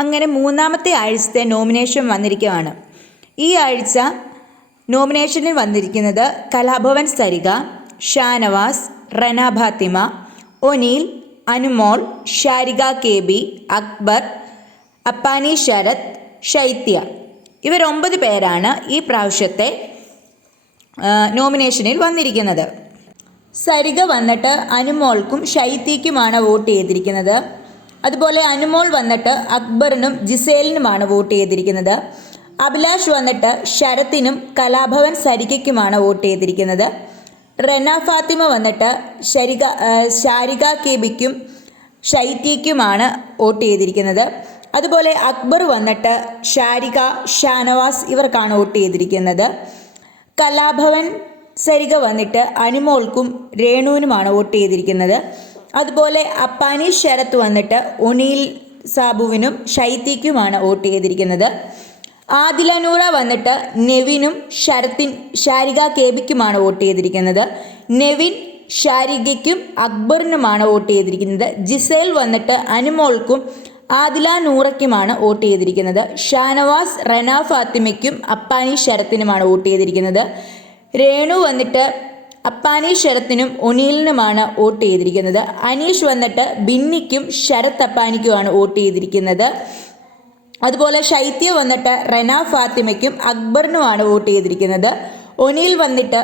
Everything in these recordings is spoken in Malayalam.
അങ്ങനെ മൂന്നാമത്തെ ആഴ്ചത്തെ നോമിനേഷൻ വന്നിരിക്കുകയാണ്. ഈ ആഴ്ച നോമിനേഷനിൽ വന്നിരിക്കുന്നത് കലാഭവൻ സരിക ഷാനവാസ് റന ഫാത്തിമ ഒനീൽ അനുമോൾ ഷാരിക കെ ബി അക്ബർ അപ്പാനി ശരത് ശൈത്യ. ഇവർ ഒമ്പത് പേരാണ് ഈ പ്രാവശ്യത്തെ നോമിനേഷനിൽ വന്നിരിക്കുന്നത്. സരിക വന്നിട്ട് അനുമോൾക്കും ശൈത്യയ്ക്കുമാണ് വോട്ട് ചെയ്തിരിക്കുന്നത്. അതുപോലെ അനുമോൾ വന്നിട്ട് അക്ബറിനും ജിസേലിനുമാണ് വോട്ട് ചെയ്തിരിക്കുന്നത്. അഭിലാഷ് വന്നിട്ട് ശരത്തിനും കലാഭവൻ സരികയ്ക്കുമാണ് വോട്ട് ചെയ്തിരിക്കുന്നത്. റെന ഫാത്തിമ വന്നിട്ട് ശരിക ശാരിക കെബിക്കും ഷൈറ്റിക്കുമാണ് വോട്ട് ചെയ്തിരിക്കുന്നത്. അതുപോലെ അക്ബർ വന്നിട്ട് ഷാരിക ഷാനവാസ് ഇവർക്കാണ് വോട്ട് ചെയ്തിരിക്കുന്നത്. കലാഭവൻ സരിക വന്നിട്ട് അനുമോൾക്കും രേണുവിനുമാണ് വോട്ട് ചെയ്തിരിക്കുന്നത്. അതുപോലെ അപ്പാനി ശരത്ത് വന്നിട്ട് ഒനീൽ സാബുവിനും ഷൈത്തിക്കുമാണ് വോട്ട് ചെയ്തിരിക്കുന്നത്. ആദില നൂറ വന്നിട്ട് നെവിനും ശരത്തിൻ ഷാരിക കേബിക്കുമാണ് വോട്ട് ചെയ്തിരിക്കുന്നത്. നെവിൻ ഷാരികയ്ക്കും അക്ബറിനുമാണ് വോട്ട് ചെയ്തിരിക്കുന്നത്. ജിസേൽ വന്നിട്ട് അനുമോൾക്കും ആദില നൂറയ്ക്കുമാണ് വോട്ട് ചെയ്തിരിക്കുന്നത്. ഷാനവാസ് റന ഫാത്തിമയ്ക്കും അപ്പാനി ശരത്തിനുമാണ് വോട്ട് ചെയ്തിരിക്കുന്നത്. രേണു വന്നിട്ട് അപ്പാനി ശരത്തിനും ഒനീലിനുമാണ് വോട്ട് ചെയ്തിരിക്കുന്നത്. അനീഷ് വന്നിട്ട് ബിന്നിക്കും ശരത് അപ്പാനിക്കുമാണ് വോട്ട് ചെയ്തിരിക്കുന്നത്. അതുപോലെ ശൈത്യ വന്നിട്ട് റെന ഫാത്തിമയ്ക്കും അക്ബറിനുമാണ് വോട്ട് ചെയ്തിരിക്കുന്നത്. ഒനീൽ വന്നിട്ട്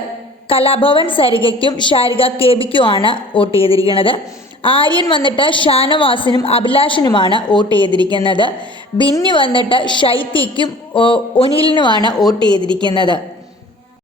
കലാഭവൻ സരികയ്ക്കും ഷാരിക കേബിക്കുമാണ് വോട്ട് ചെയ്തിരിക്കുന്നത്. ആര്യൻ വന്നിട്ട് ഷാനവാസിനും അഭിലാഷിനുമാണ് വോട്ട് ചെയ്തിരിക്കുന്നത്. ബിന്നി വന്നിട്ട് ശൈത്യയ്ക്കും ഒനിലിനുമാണ് ഒനീലിനുമാണ് വോട്ട് ചെയ്തിരിക്കുന്നത്.